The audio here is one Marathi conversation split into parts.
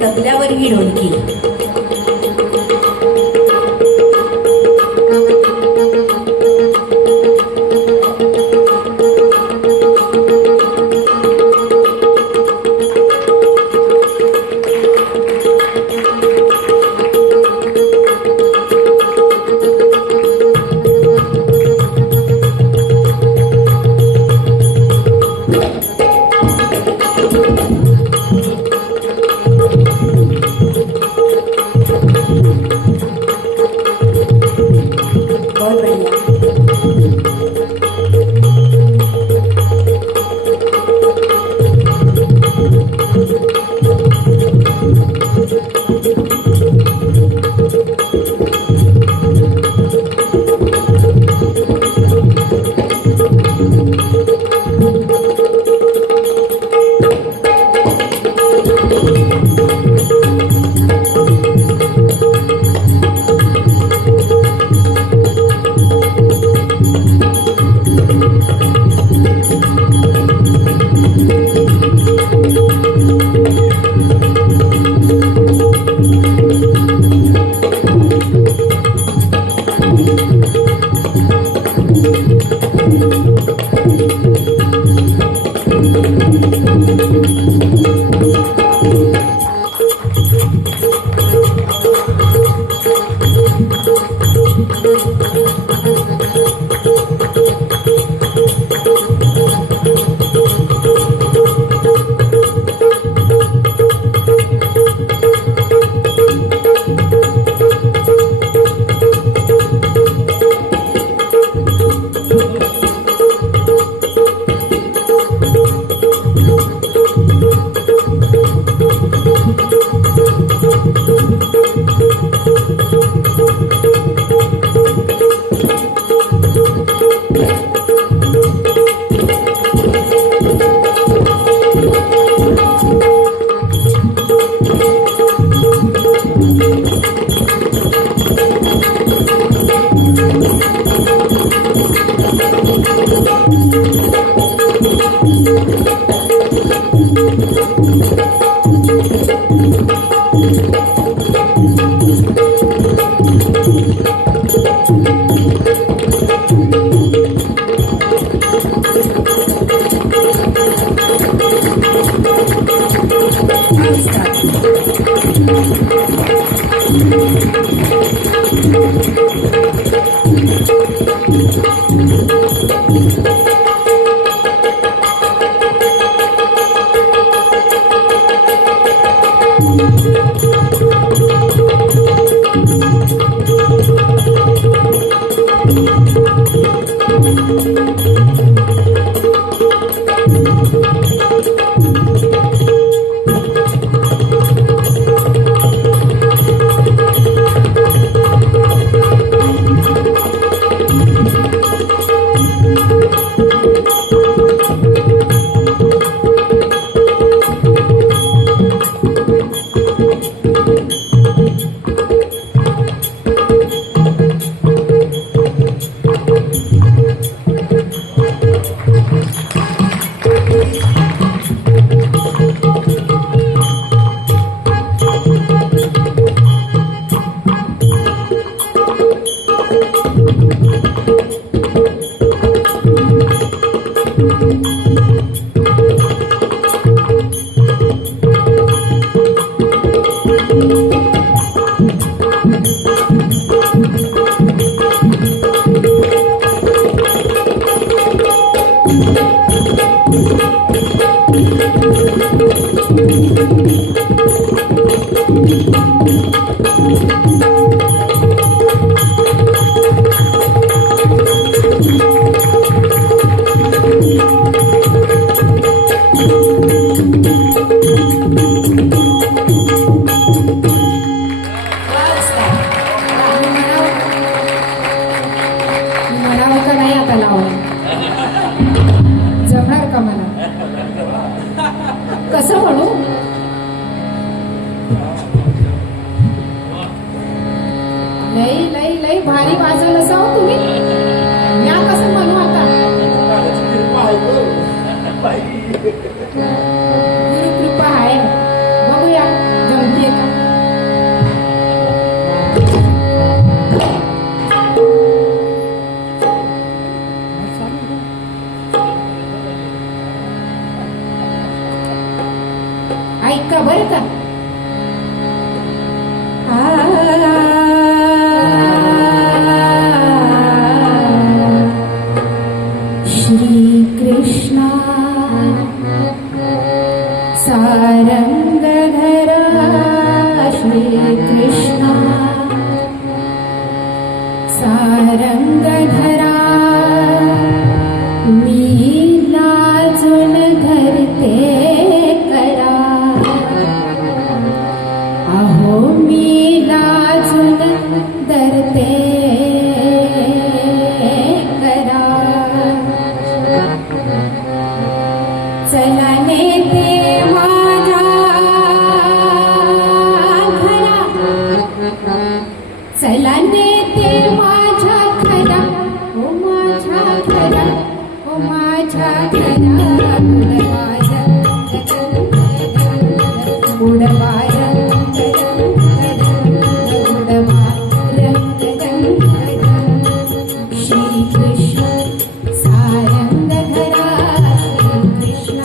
तबल्यावर ही ढोलकी। बहुत बढ़िया। जमणार का मला? कसं म्हणू? लई लई लई भारी वाजल असावं तुम्ही. या कसं म्हणू आता? गुरुकृपा आहे. बघूया जमते का. ऐका बरं का. श्री कृष्णा सारंगधरा श्री कृष्णा सारंगधरा मी लाजून धरते करा. अहो मी लाजून धरते करा. चला नेते माझ्या घरा. चला नेते माझ्या घरा. ओ माझ्या घरा. ओ माझ्या घरा. उडवाय श्री कृष्ण सारंगधरा श्री कृष्ण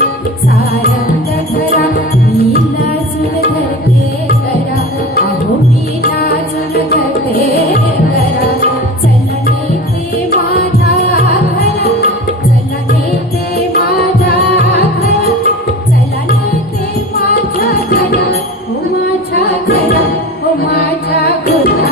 सारंगधरा मी लाजून धरते करा. अहो मी लाजून धरते करा. चला नेते माझ्या घरा. चला नेते माझ्या घरा. चला नेते माझ्या घरा. ओ माझ्या घरा. ओ माझ्या घरा.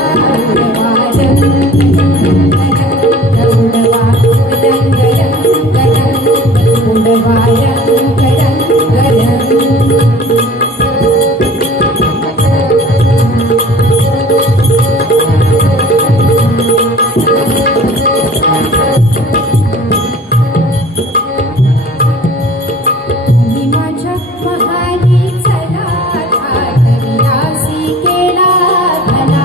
तुम्ही माझ्या महाली चला घाट विलासी केला भला.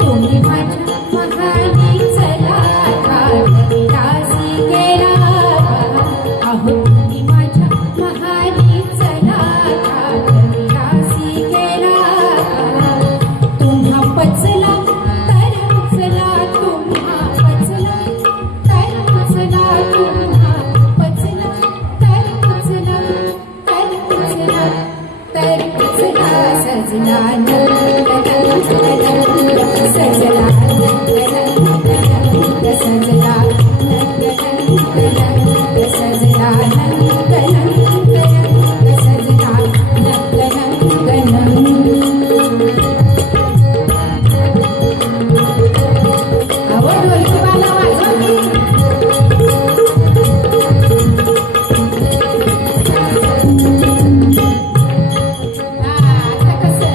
तुम्ही माझ्या महाली चला घाट विलासी केला भला. अहो तुम्ही माझ्या महाली चला घाट विलासी केला भला. तुम्हा पचला तर उचला. तुम्हा पचला तर उचला. तुम्हा पचला तर उचला. तर उचला तर उचला. सजला सजला सजला सजला आता कसं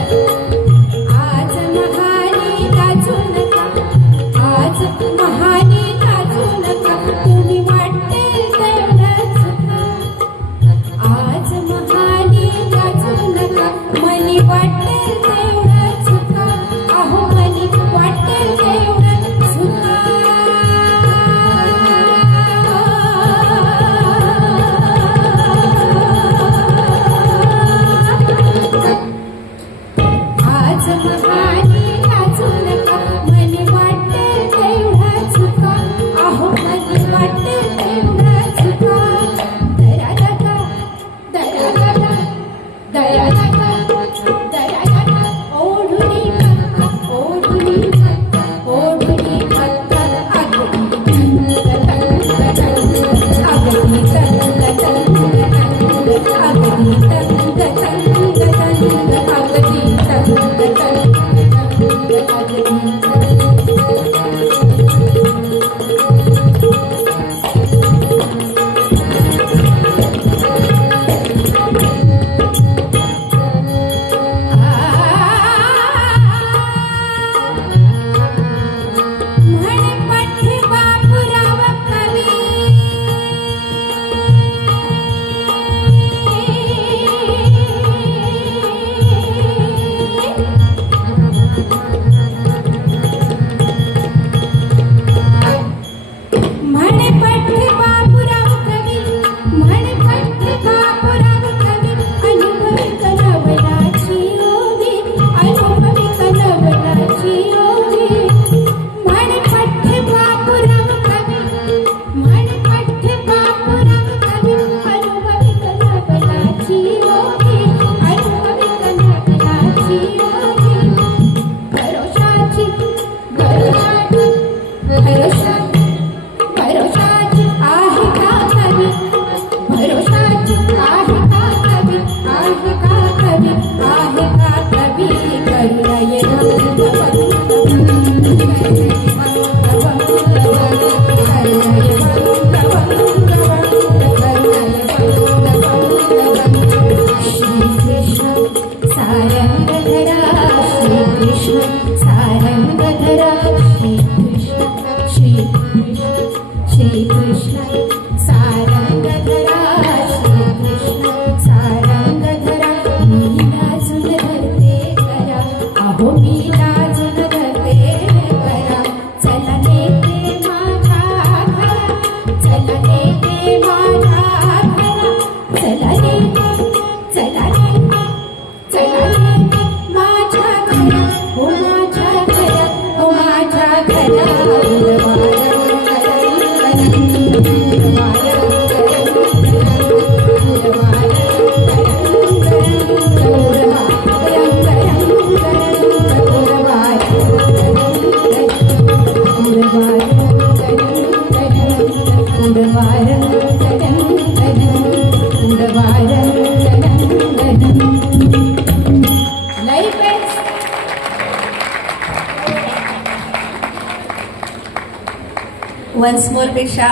श्रीकृष्ण सारंगधरा श्रीकृष्ण सारंगधरा मी लाजून धरते करा अहो मी लाजून धरते करा चला नेते माझ्या घरा चला नेते माझ्या घरा चला नेते चला नेते चला नेते माझ्या घरा हो माझ्या घरा हो माझ्या घरा वन्स मोर पेक्षा